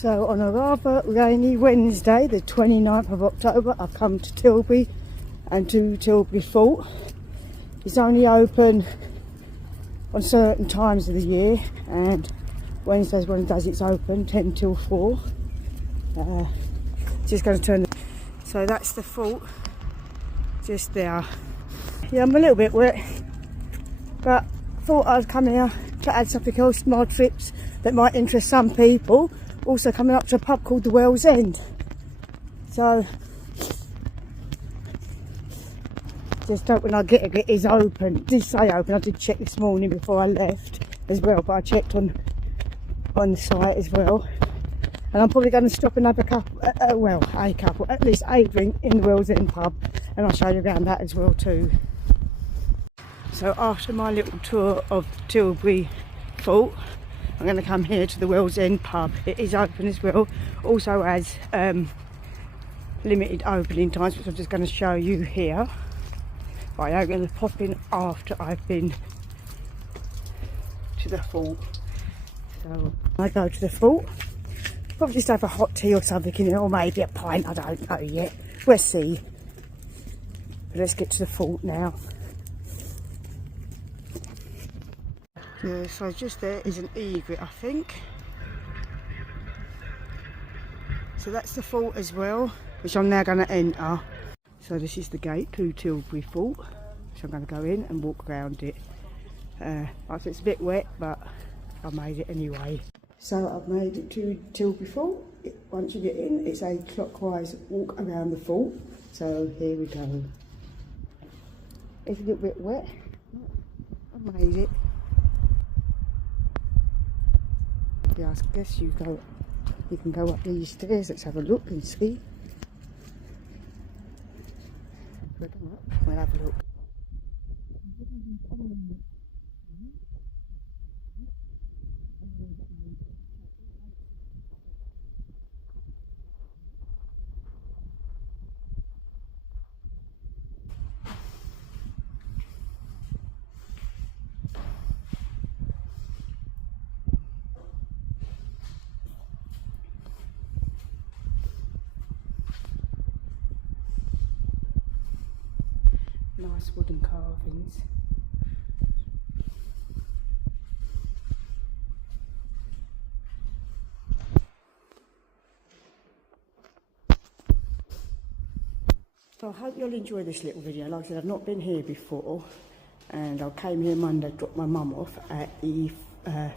So on a rather rainy Wednesday, the 29th of October, I've come to Tilbury and to Tilbury Fort. It's only open on certain times of the year, and Wednesdays when it does, it's open 10 till 4. Just going to turn so that's the fort just there. Yeah, I'm a little bit wet, but thought I'd come here to add something else to my trips that might interest some people. Also coming up to a pub called the Well's End, so just hope when I get it is open. It did say open. I did check this morning before I left as well, but I checked on the site as well. And I'm probably going to stop and have a couple, at least a drink in the Well's End pub, and I'll show you around that as well too. So after my little tour of Tilbury Fort, I'm going to come here to the Well's End pub. It is open as well, also has limited opening times, which I'm just going to show you here. Right, I'm going to pop in after I've been to the fort. So I go to the fort, probably just have a hot tea or something in it, or maybe a pint, I don't know yet. We'll see. But let's get to the fort now. Yeah, so just there is an egret, I think. So that's the fort as well, which I'm now going to enter. So this is the gate to Tilbury Fort, which I'm going to go in and walk around it. Like it's a bit wet, but I made it anyway. So I've made it to Tilbury Fort. Once you get in, it's a clockwise walk around the fort. So here we go. It's a little bit wet. I made it. Yeah, I guess you can go up these stairs. Let's have a look and see. We'll have a look. Nice wooden carvings. So I hope you'll enjoy this little video. Like I said, I've not been here before, and I came here Monday, dropped my mum off at the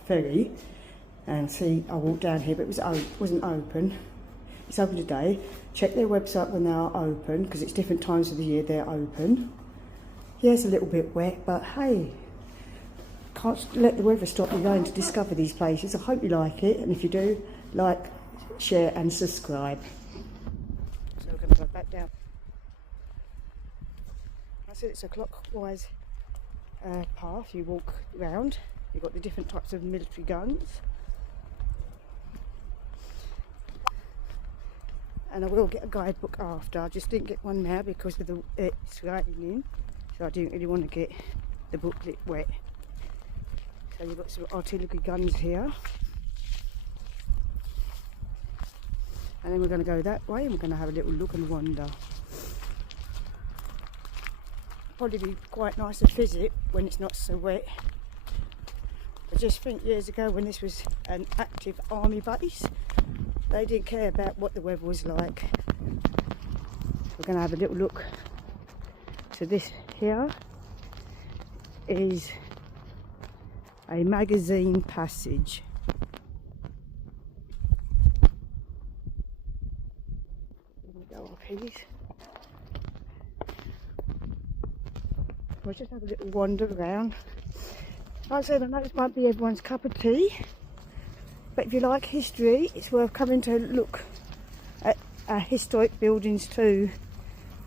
ferry, and see, I walked down here, but it wasn't open. It's open today. Check their website when they are open, because it's different times of the year they're open. Yeah, it's a little bit wet, but hey, can't let the weather stop you going to discover these places. I hope you like it, and if you do, like, share and subscribe. So we're going to go back down. I said it's a clockwise path. You walk round. You've got the different types of military guns. And I will get a guidebook after. I just didn't get one now because of it's raining. So I didn't really want to get the booklet wet. So you've got some artillery guns here. And then we're going to go that way and we're going to have a little look and wander. Probably be quite nice to visit when it's not so wet. I just think years ago when this was an active army base, they didn't care about what the weather was like. We're going to have a little look. So this here is a magazine passage. Let me go up here. We'll just have a little wander around. Like I said, I know this might be everyone's cup of tea, but if you like history, it's worth coming to look at historic buildings too.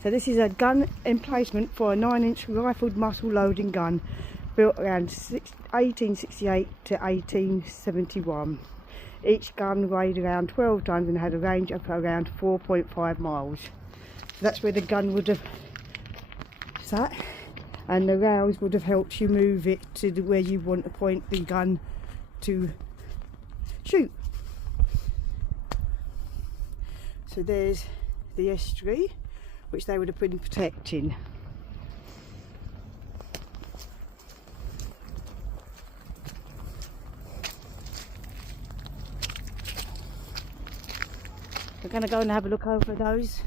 So this is a gun emplacement for a 9-inch rifled muzzle loading gun built around 1868 to 1871. Each gun weighed around 12 tons and had a range of around 4.5 miles. So that's where the gun would have sat, and the rails would have helped you move it to where you want to point the gun to shoot. So there's the estuary, which they would have been protecting. We're going to go and have a look over those.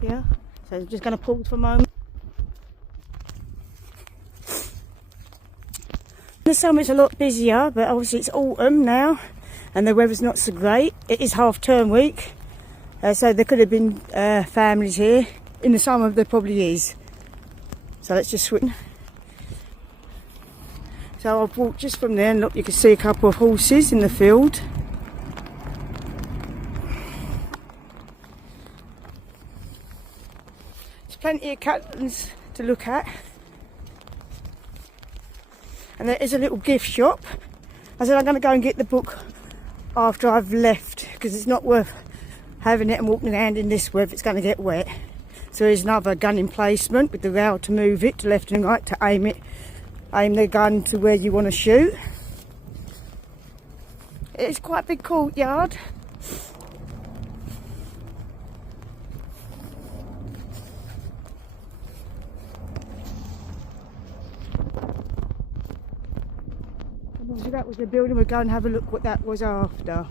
Yeah, so I'm just going to pause for a moment. The summer's a lot busier, but obviously it's autumn now and the weather's not so great. It is half-term week, so there could have been families here. In the summer there probably is. So let's just swing. So I've walked just from there and look, you can see a couple of horses in the field. There's plenty of catlins to look at. And there is a little gift shop. I said I'm going to go and get the book after I've left, because it's not worth having it and walking around in this weather. It's going to get wet. So there's another gun emplacement with the rail to move it to left and right to aim the gun to where you want to shoot. It's quite a big courtyard. So that was the building. We'll go and have a look what that was after.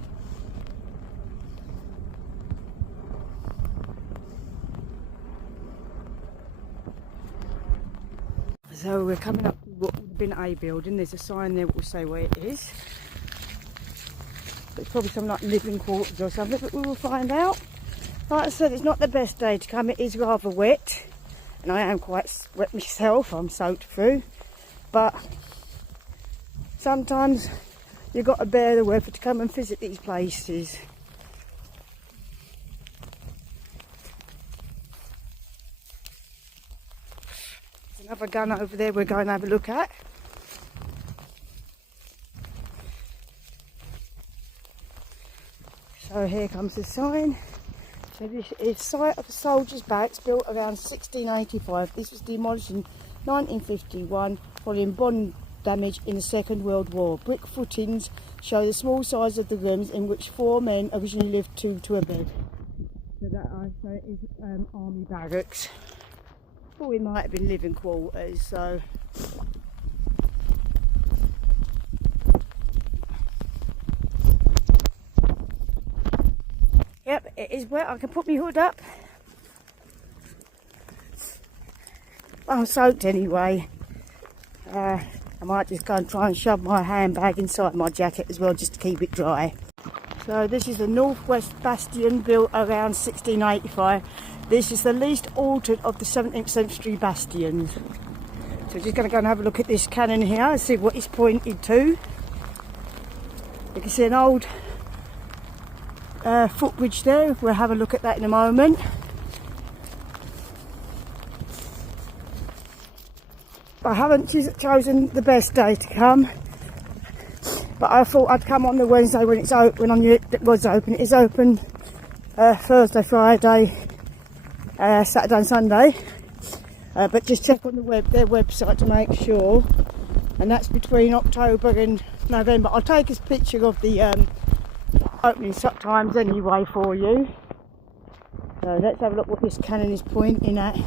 So we're coming up to what would have been a building. There's a sign there that will say where it is. But it's probably some like living quarters or something, but we will find out. Like I said, it's not the best day to come. It is rather wet, and I am quite wet myself. I'm soaked through, but sometimes you've got to bear the weather to come and visit these places. There's another gun over there we're going to have a look at. So here comes the sign. So this is site of a soldier's barracks built around 1685. This was demolished in 1951 following bomb damage in the Second World War. Brick footings show the small size of the rooms in which 4 men originally lived, 2 to a bed. So that I say is army barracks. Or it might have been living quarters. So yep, it is wet. I can put my hood up. I'm soaked anyway. I might just go and try and shove my handbag inside my jacket as well, just to keep it dry. So this is the Northwest Bastion, built around 1685. This is the least altered of the 17th century bastions. So we're just going to go and have a look at this cannon here and see what it's pointed to. You can see an old footbridge there. We'll have a look at that in a moment. I haven't chosen the best day to come, but I thought I'd come on the Wednesday when it's open, when I knew it was open. It is open Thursday, Friday, Saturday and Sunday, but just check on their website to make sure, and that's between October and November. I'll take a picture of the opening times anyway for you. So let's have a look what this cannon is pointing at.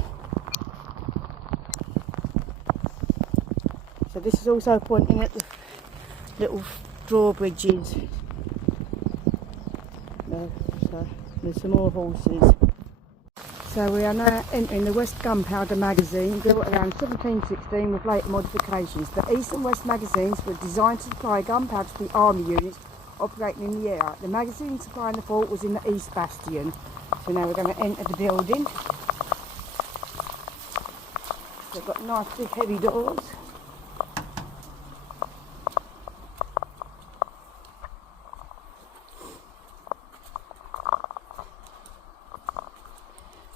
So this is also pointing at the little drawbridges. So there's some more horses. So we are now entering the West Gunpowder magazine, built around 1716 with later modifications. The East and West magazines were designed to supply gunpowder to the army units operating in the area. The magazine supplying the fort was in the East Bastion. So now we're going to enter the building. They've got nice big heavy doors.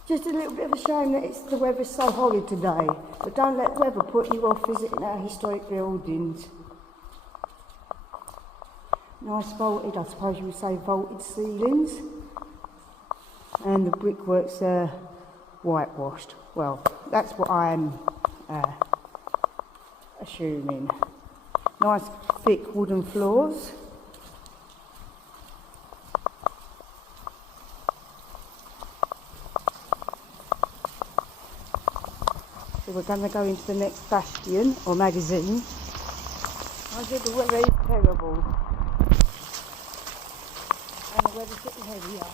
Just a little bit of a shame that the weather's so horrid today, but don't let weather put you off visiting our historic buildings. Nice vaulted, I suppose you would say vaulted ceilings, and the brickwork's whitewashed. Well, that's what I'm assuming. Nice thick wooden floors. So we're going to go into the next bastion or magazine. I said the weather is terrible. And the weather's getting heavier.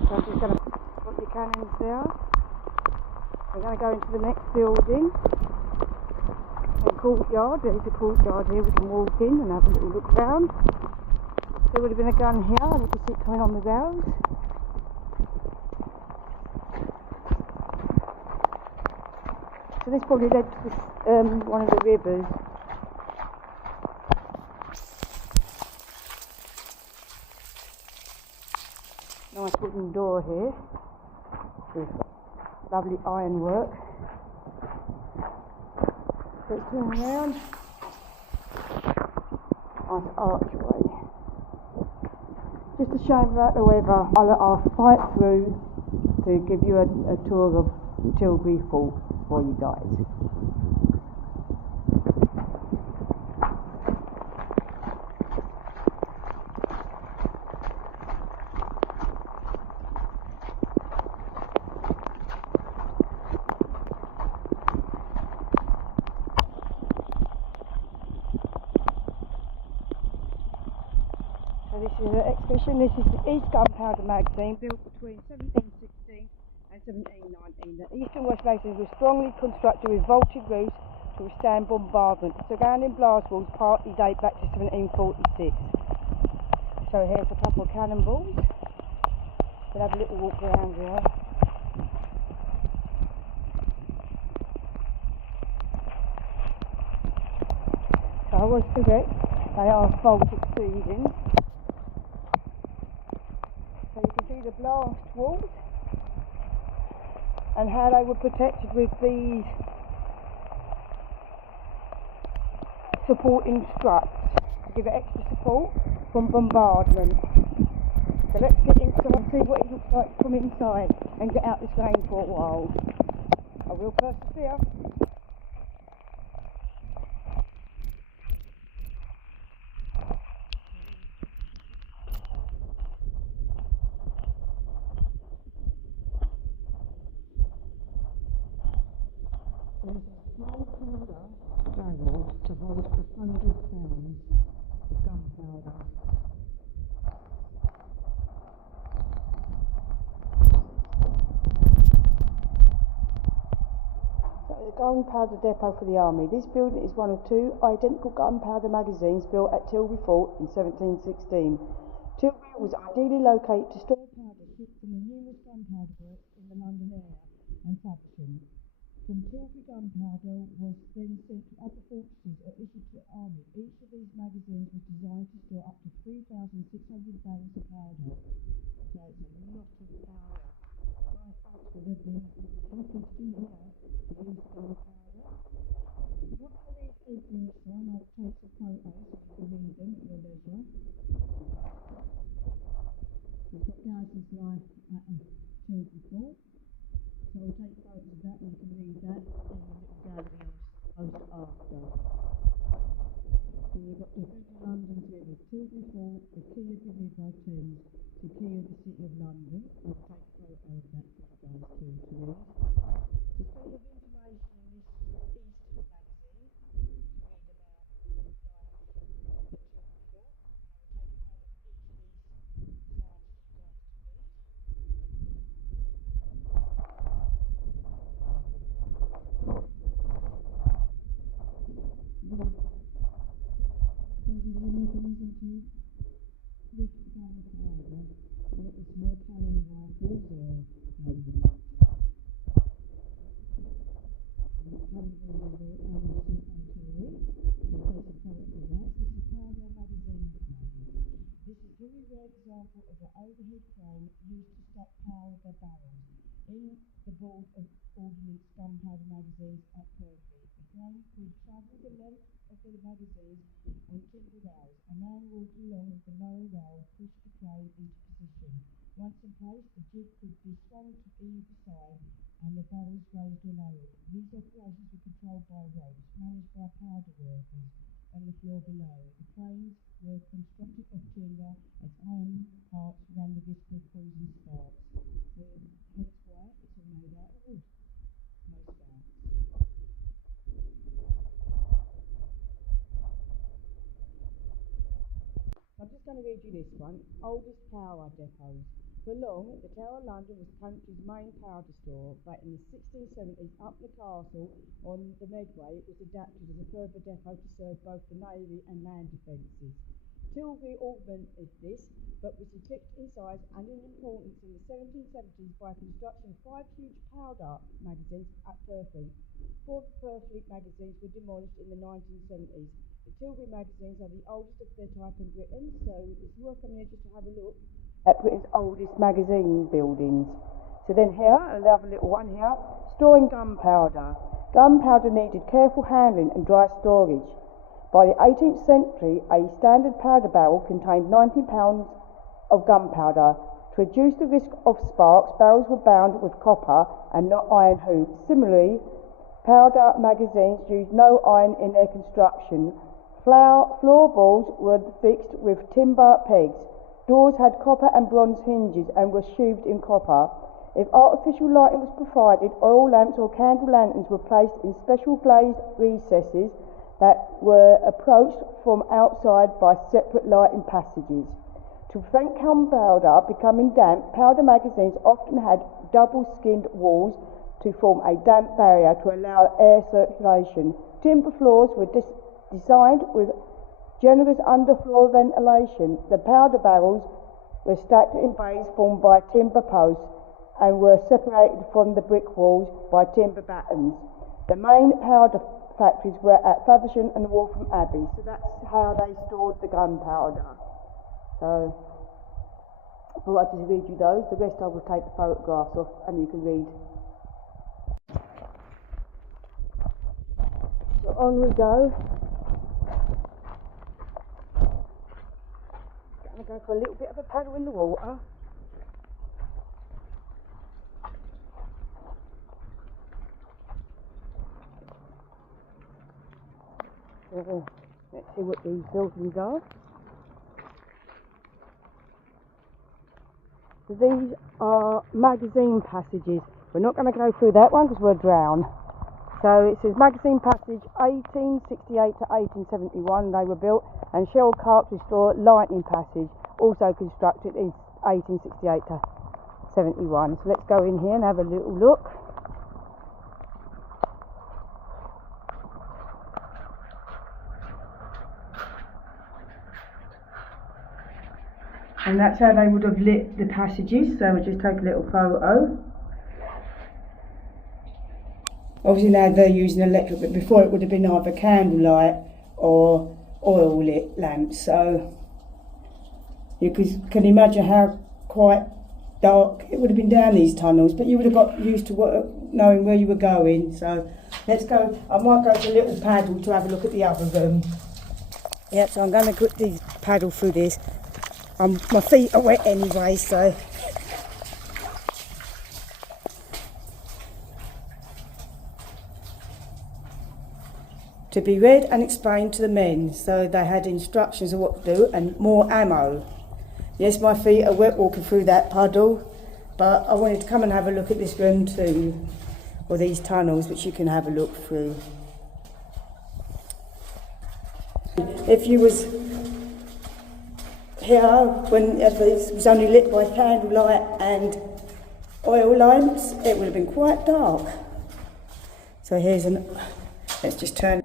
So I'm just going to put your cannons there. We're going to go into the next building. A courtyard. There's a courtyard here we can walk in and have a little look around. There would have been a gun here and you can see it coming on the rails. So this probably led to one of the rivers. Nice wooden door here with lovely ironwork. Let's turn around. Nice archway. Just a shame about the weather. I'll fight through to give you a tour of Tilbury Fort for you guys. So this is an exhibition. This is the East Gunpowder magazine, built between 1716 and 1719. The East and West magazines were strongly constructed with vaulted roofs to withstand bombardment. The surrounding blast walls partly date back to 1746. So here's a couple of cannonballs. We'll have a little walk around here. So I was correct, they are vaulted ceilings. So you can see the blast walls and how they were protected with these supporting struts to give it extra support from bombardment. So let's get inside and see what it looks like from inside and get out this rain for a while. I will persevere. There's a small powder barrel to hold 100 pounds of gunpowder. So the gunpowder depot for the army. This building is one of two identical gunpowder magazines built at Tilbury Fort in 1716. Tilbury was ideally located to store powder shipped from the numerous gunpowder works in the London area and fabrication. From Tilbury gunpowder was then sent to other fortresses or issued to the army. Each of these magazines was designed to store up to 3,600 barrels of powder. So it's a lot of powder. My folks would have been happy to hear the use of gunpowder. Not for these evenings, so I might take some photos if you can read them at your leisure. We've got Garrison's life at Tilbury Fort. So I'll take photos of that and you can read that in the little gallery post after. And you've got Defending London's River, Tilbury Fort, the key of the River Thames, the key of the City of London. I'll take a photo of that for you guys too to read. There's plenty of information in this East magazine to read about life at Tilbury Fort. I will take a photo of each of these signs for you guys to read. This is a mechanism to lift gunpowder, and it was more cannon rifles or cannonballs or Anderson artillery. We'll take some photos of that. This is powder magazine crane. This is a very rare example of an overhead crane used to stockpile the barrels. In the Board of Ordnance gunpowder magazines at Tilbury, the crane could travel the length of the magazines on timber rails. A man walked along with the lower rail, pushed the crane into position. Once in place, the jig could be swung to either side and the barrels raised or lowered. These operations were controlled by ropes managed by powder workers on the floor below. The cranes were constructed of timber as iron parts ran the risk of causing sparks. Hence why it's all made out of wood. Most about. I'm just going to read you this one. Oldest power depots. For long, the Tower of London was the country's main powder store, but in the 1670s, up the castle on the Medway, it was adapted as a further depot to serve both the navy and land defences. Tilbury augmented this, but was eclipsed in size and in importance in the 1770s by construction of 5 huge powder magazines at Purfleet. 4 Purfleet magazines were demolished in the 1970s. The Tilbury magazines are the oldest of their type in Britain, so it's worth coming here just to have a look at Britain's oldest magazine buildings. So then here, another little one here, storing gunpowder. Gunpowder needed careful handling and dry storage. By the 18th century, a standard powder barrel contained 90 pounds of gunpowder. To reduce the risk of sparks, barrels were bound with copper and not iron hoops. Similarly, powder magazines used no iron in their construction. Floorboards were fixed with timber pegs. Doors had copper and bronze hinges and were sheathed in copper. If artificial lighting was provided, oil lamps or candle lanterns were placed in special glazed recesses that were approached from outside by separate lighting passages. To prevent gunpowder becoming damp, powder magazines often had double-skinned walls to form a damp barrier to allow air circulation. Timber floors were designed with generous underfloor ventilation. The powder barrels were stacked in bays formed by timber posts and were separated from the brick walls by timber battens. The main powder factories were at Faversham and Waltham Abbey, so that's how they stored the gunpowder. So I thought I'd just read you those. The rest I will take the photographs off and you can read. So on we go. I'm going to go for a little bit of a paddle in the water. Let's see what these buildings are. So these are magazine passages. We're not going to go through that one because we'll drown. So it says magazine passage 1868 to 1871 they were built, and Shell Carpentry Store lightning passage also constructed in 1868 to 71. So let's go in here and have a little look. And that's how they would have lit the passages, so we'll just take a little photo. Obviously now they're using electric, but before it would have been either candlelight or oil lit lamps, so you can imagine how quite dark it would have been down these tunnels, but you would have got used to knowing where you were going. So let's go. I might go to a little paddle to have a look at the other room. Yep, so I'm going to quickly paddle through this. My feet are wet anyway, so to be read and explained to the men, so they had instructions of what to do and more ammo. Yes, my feet are wet walking through that puddle, but I wanted to come and have a look at this room too, or these tunnels, which you can have a look through. If you was here when it was only lit by candlelight and oil lamps, it would have been quite dark. So here's let's just turn.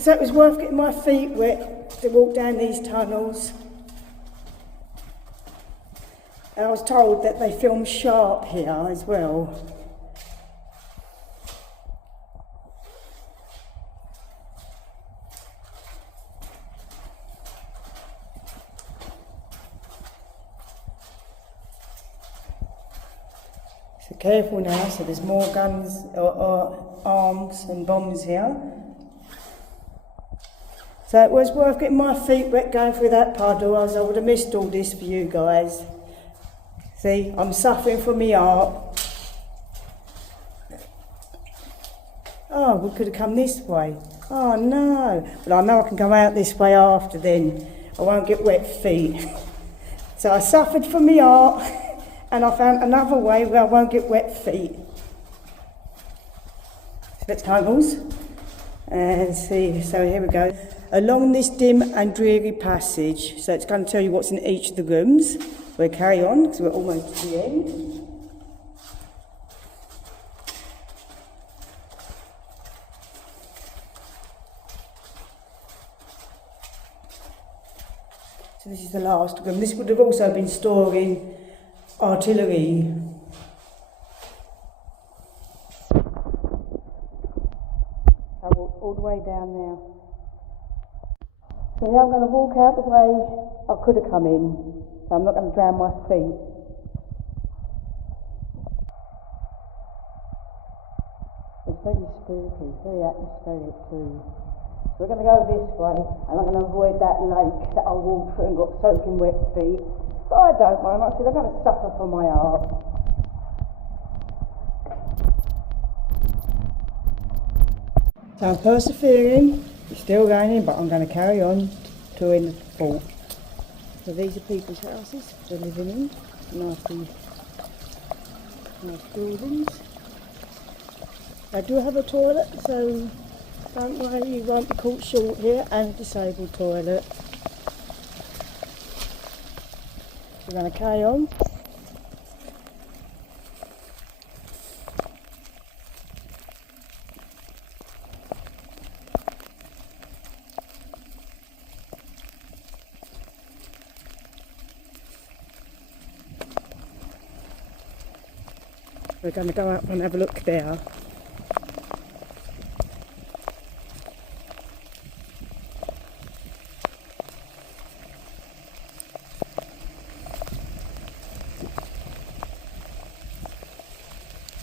So it was worth getting my feet wet to walk down these tunnels. And I was told that they film sharp here as well. So careful now, so there's more guns or arms and bombs here. So it was worth getting my feet wet going through that puddle, as I would have missed all this for you guys. See, I'm suffering from my heart. Oh, we could have come this way. Oh no. Well, I know I can come out this way after then. I won't get wet feet. So I suffered for my art and I found another way where I won't get wet feet. The tunnels, and see, so here we go. Along this dim and dreary passage, so it's going to tell you what's in each of the rooms. We'll carry on because we're almost to the end. So this is the last room. This would have also been storing artillery. I walk all the way down now. So now I'm going to walk out the way I could have come in. So I'm not going to drown my feet. It's very spooky, very atmospheric too. We're going to go this way, and I'm going to avoid that lake that I walked through and got soaking wet feet. But I don't mind, like I said, I'm going to suffer for my art. So I'm persevering, it's still raining, but I'm going to carry on touring the fort. So these are people's houses they're living in, nice buildings. I do have a toilet, so don't worry, you won't be caught short here, and a disabled toilet. We're going to carry on. We're going to go up and have a look there.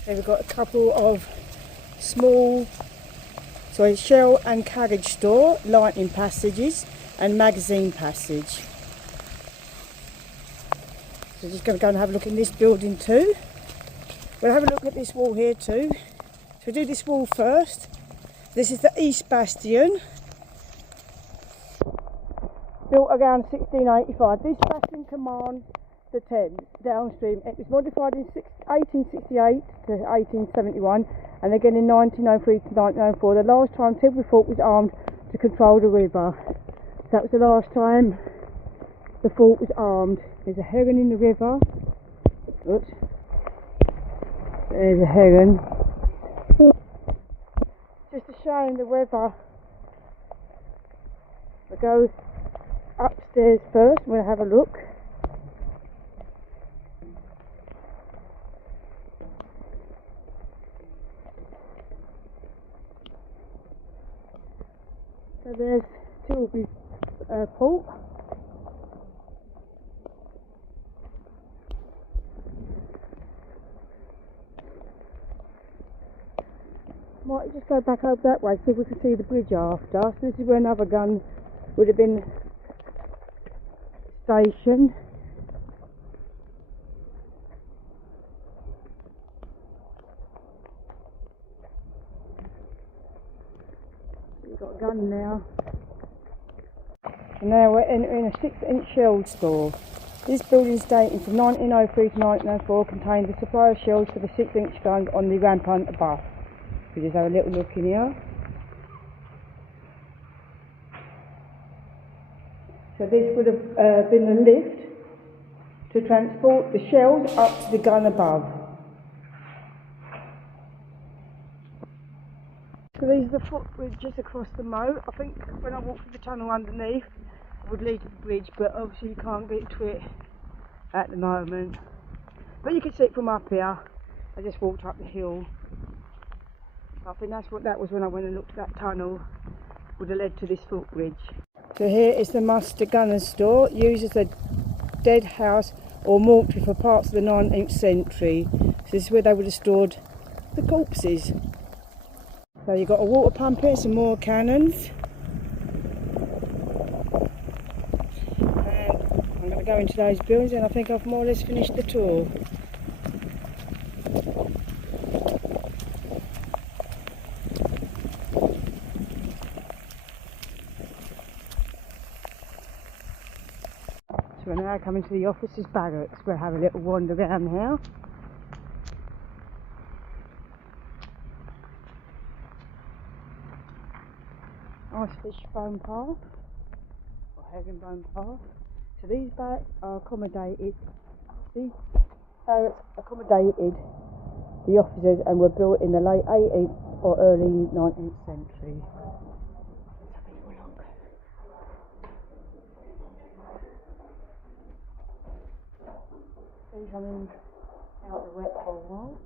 We've got a couple of small, shell and carriage store, lightning passages and magazine passage. So we're just going to go and have a look in this building too. We'll have a look at this wall here too. So we do this wall first. This is the East Bastion, built around 1685. This bastion commands the Thames downstream. It was modified in 1868 to 1871 and again in 1903 to 1904. The last time Tilbury Fort was armed to control the river. So that was the last time the fort was armed. There's a heron in the river. Good. There's a heron. Just to show you the weather. We'll go upstairs first and we'll have a look. So there's Tilbury Fort. Might just go back over that way so we can see the bridge after. So this is where another gun would have been stationed. We've got a gun now. And now we're entering a 6-inch shell store. This building is dating from 1903 to 1904, contained a supply of shells for the 6-inch guns on the rampart above. We just have a little look in here. So this would have been a lift to transport the shells up to the gun above. So these are the footbridges across the moat. I think when I walk through the tunnel underneath, I would lead to the bridge, but obviously you can't get to it at the moment. But you can see it from up here. I just walked up the hill. I think that's what that was when I went and looked at that tunnel. Would have led to this footbridge. So here is the Muster Gunner's store, used as a dead house or mortuary for parts of the 19th century. So this is where they would have stored the corpses. So you've got a water pump here, some more cannons. And I'm going to go into those buildings and I think I've more or less finished the tour. So we're now coming to the officers' barracks. We'll have a little wander around now. Nice fishbone path, or herringbone path. So these barracks are accommodated. These barracks accommodated the officers and were built in the late 18th or early 19th century. Let's have a little look. These coming out the wet hole.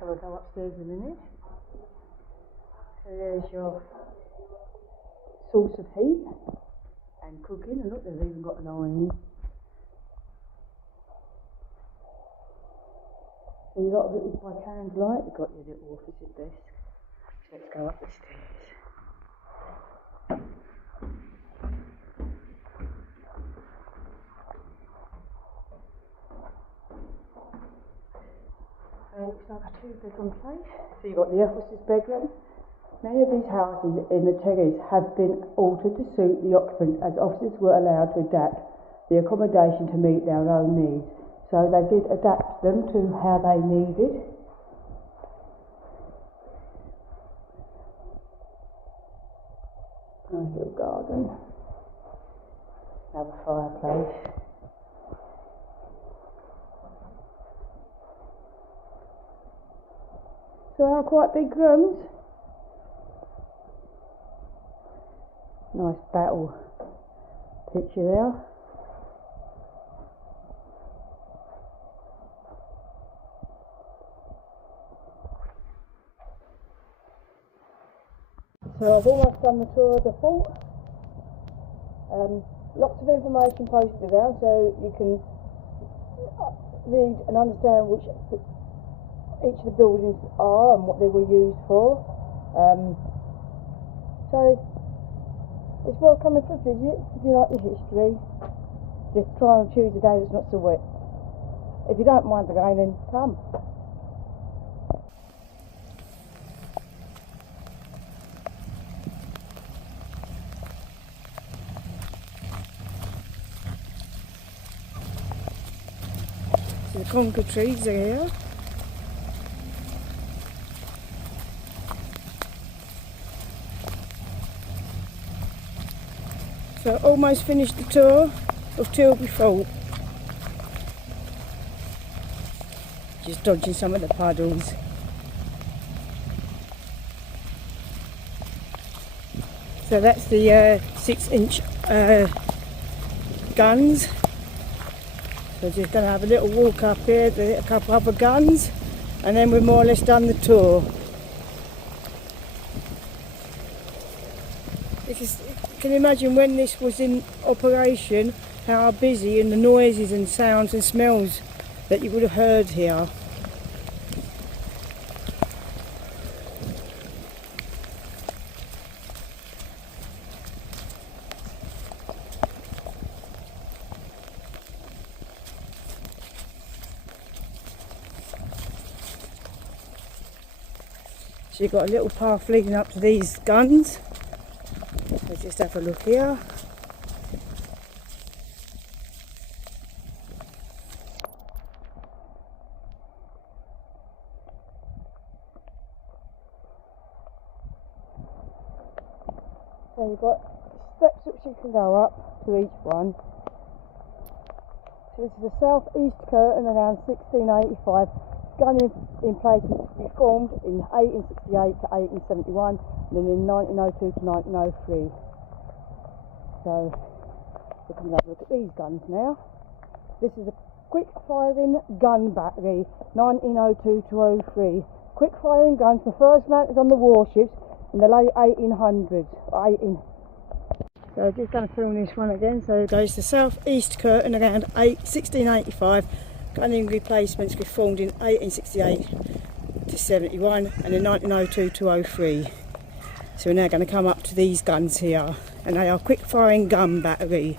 So we'll go upstairs in a minute. So there's your source of heat and cooking, and look, they've even got an iron. So you've got a bit by candlelight, you've got your little officer's desk. So let's go up the stairs. Looks like a two-bedroom place. So you've got the officer's bedroom. Many of these houses in the terrace have been altered to suit the occupants, as officers were allowed to adapt the accommodation to meet their own needs. So they did adapt them to how they needed. Nice little garden. Have a fireplace. So they are quite big rooms. Nice battle picture there. So I've almost done the tour of the fort. Lots of information posted around, so you can read and understand which each of the buildings are and what they were used for. So it's worth coming for a visit if you like the history. Just try and choose a day that's not so wet. If you don't mind the rain, then come. So the conker trees are here. So almost finished the tour of Tilbury Fort. Just dodging some of the puddles. So that's the 6-inch guns. So just going to have a little walk up here to a couple other guns, and then we've more or less done the tour. You can imagine when this was in operation, how busy, and the noises and sounds and smells that you would have heard here. So you've got a little path leading up to these guns. Let's just have a look here. So you've got steps which you can go up to each one. So this is the south-east curtain around 1685. Gun in place which was formed in 1868 to 1871, and then in 1902 to 1903. So we can have a look at these guns now. This is a quick firing gun battery, 1902 to 03. Quick firing guns were first mounted on the warships in the late 1800s. So just going to film this one again. So it goes to south-east curtain around 1685. Gunning replacements were formed in 1868 to 71, and in 1902 to 03. So we're now going to come up to these guns here, and they are quick firing gun battery.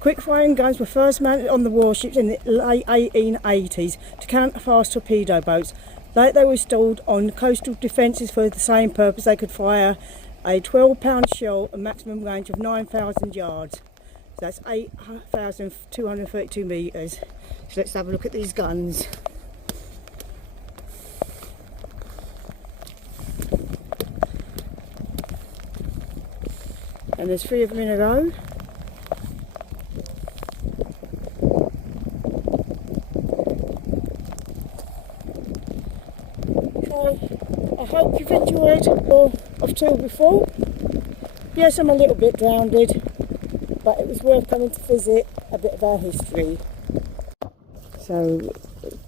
Quick firing guns were first mounted on the warships in the late 1880s to counter fast torpedo boats. Like they were installed on coastal defences for the same purpose. They could fire a 12-pound shell, a maximum range of 9,000 yards. So that's 8,232 metres. So let's have a look at these guns. And there's 3 of them in a row. So I hope you've enjoyed of Tilbury Fort. Yes, I'm a little bit drowned, but it was worth coming to visit a bit of our history. So,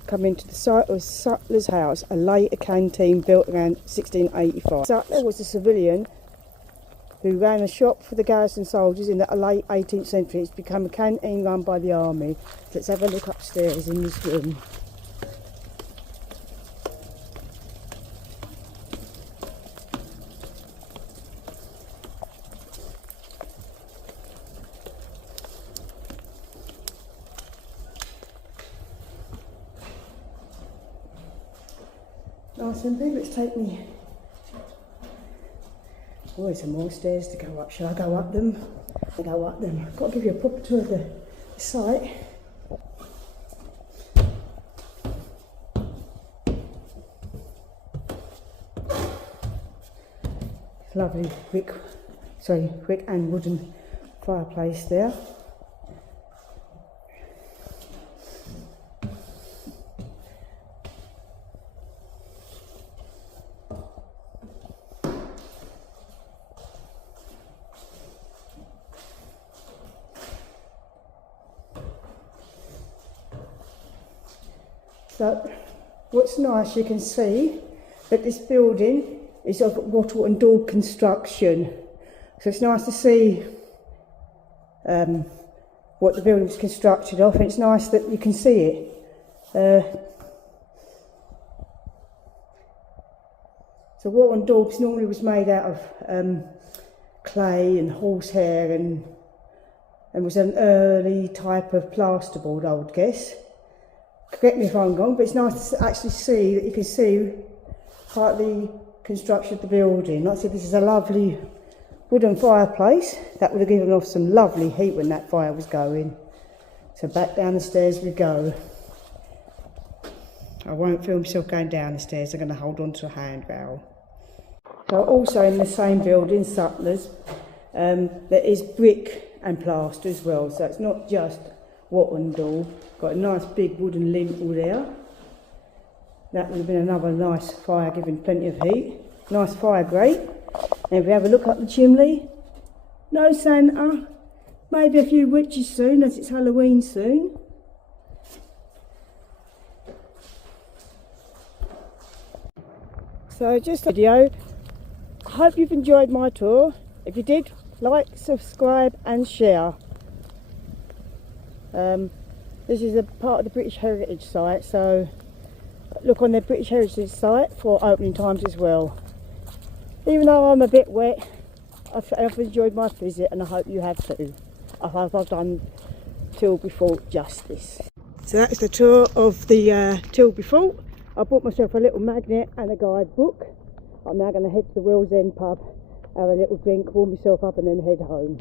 coming to the site of Sutler's house, a later canteen built around 1685. Sutler was a civilian who ran a shop for the garrison soldiers in the late 18th century. It's become a canteen run by the army. Let's have a look upstairs in this room. Nice and big. Let's take me. Oh, there's some more stairs to go up. Shall I go up them? I'll go up them. I've got to give you a proper tour of the site. Lovely brick and wooden fireplace there. So, what's nice, you can see that this building is of wattle and daub construction. So it's nice to see what the building was constructed of, and it's nice that you can see it. So wattle and daubs normally was made out of clay and horsehair and was an early type of plasterboard, I would guess. Correct me if I'm wrong, but it's nice to actually see that you can see part of the construction of the building. Like I said, this is a lovely wooden fireplace that would have given off some lovely heat when that fire was going. So back down the stairs we go. I won't film myself going down the stairs, I'm going to hold on to a handrail. So also in the same building, Sutler's, there is brick and plaster as well, so it's not just wattle and daub. Got a nice big wooden lintel there. That would have been another nice fire, giving plenty of heat. Nice fire grate. And if we have a look up the chimney, no Santa, maybe a few witches soon, as it's Halloween soon. So just a video. I hope you've enjoyed my tour. If you did, like, subscribe and share. This is a part of the British Heritage site, so look on the British Heritage site for opening times as well. Even though I'm a bit wet, I've enjoyed my visit, and I hope you have too. I hope I've done Tilbury Fort justice. So that's the tour of the Tilbury Fort. I bought myself a little magnet and a guidebook. I'm now going to head to the Well's End pub, have a little drink, warm myself up and then head home.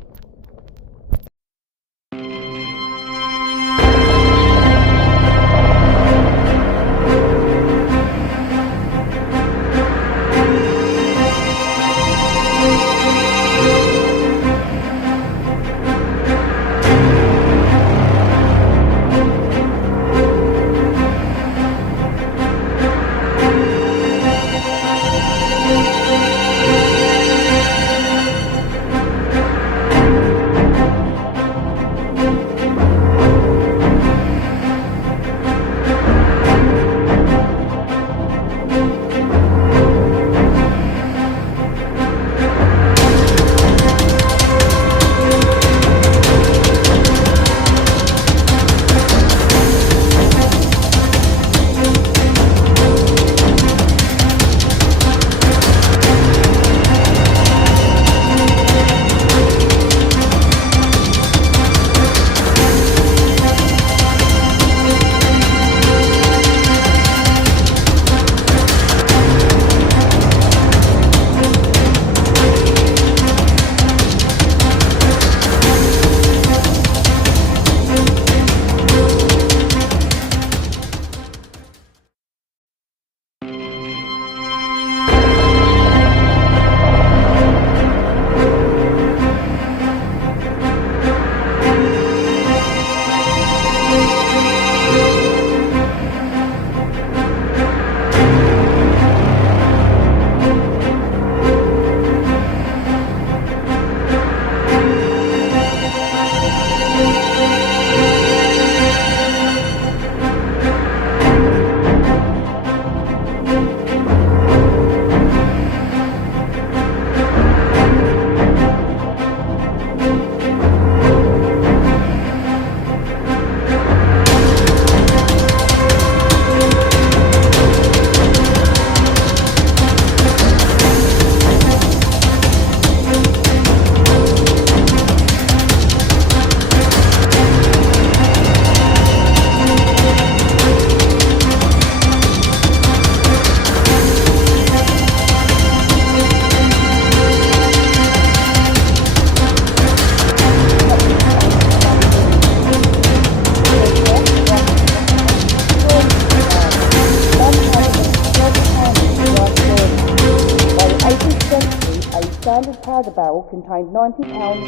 powder barrel contained 90 pounds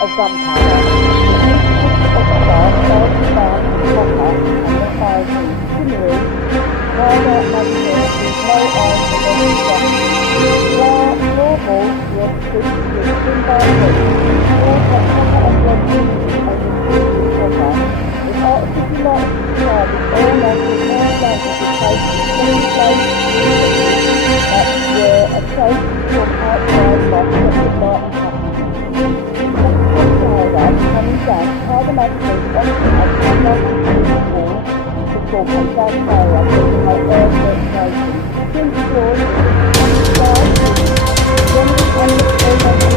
of gunpowder, of glass, 1,000 pounds of copper, and the iron similarly, powder magazine with no iron for lead structure. Floorboards were equipped with timber roof, walls had copper and lead finishes over the copper. If artificial lights were supplied with all lamps replaced with semi-flame that were approached from outside by separate lighting packages. Powder coming down, powder magazine often had unlighted walls to form a gas barrier to promote air circulation. Since floors generally under the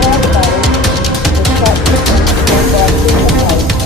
powder barrels were quite different by a single hole.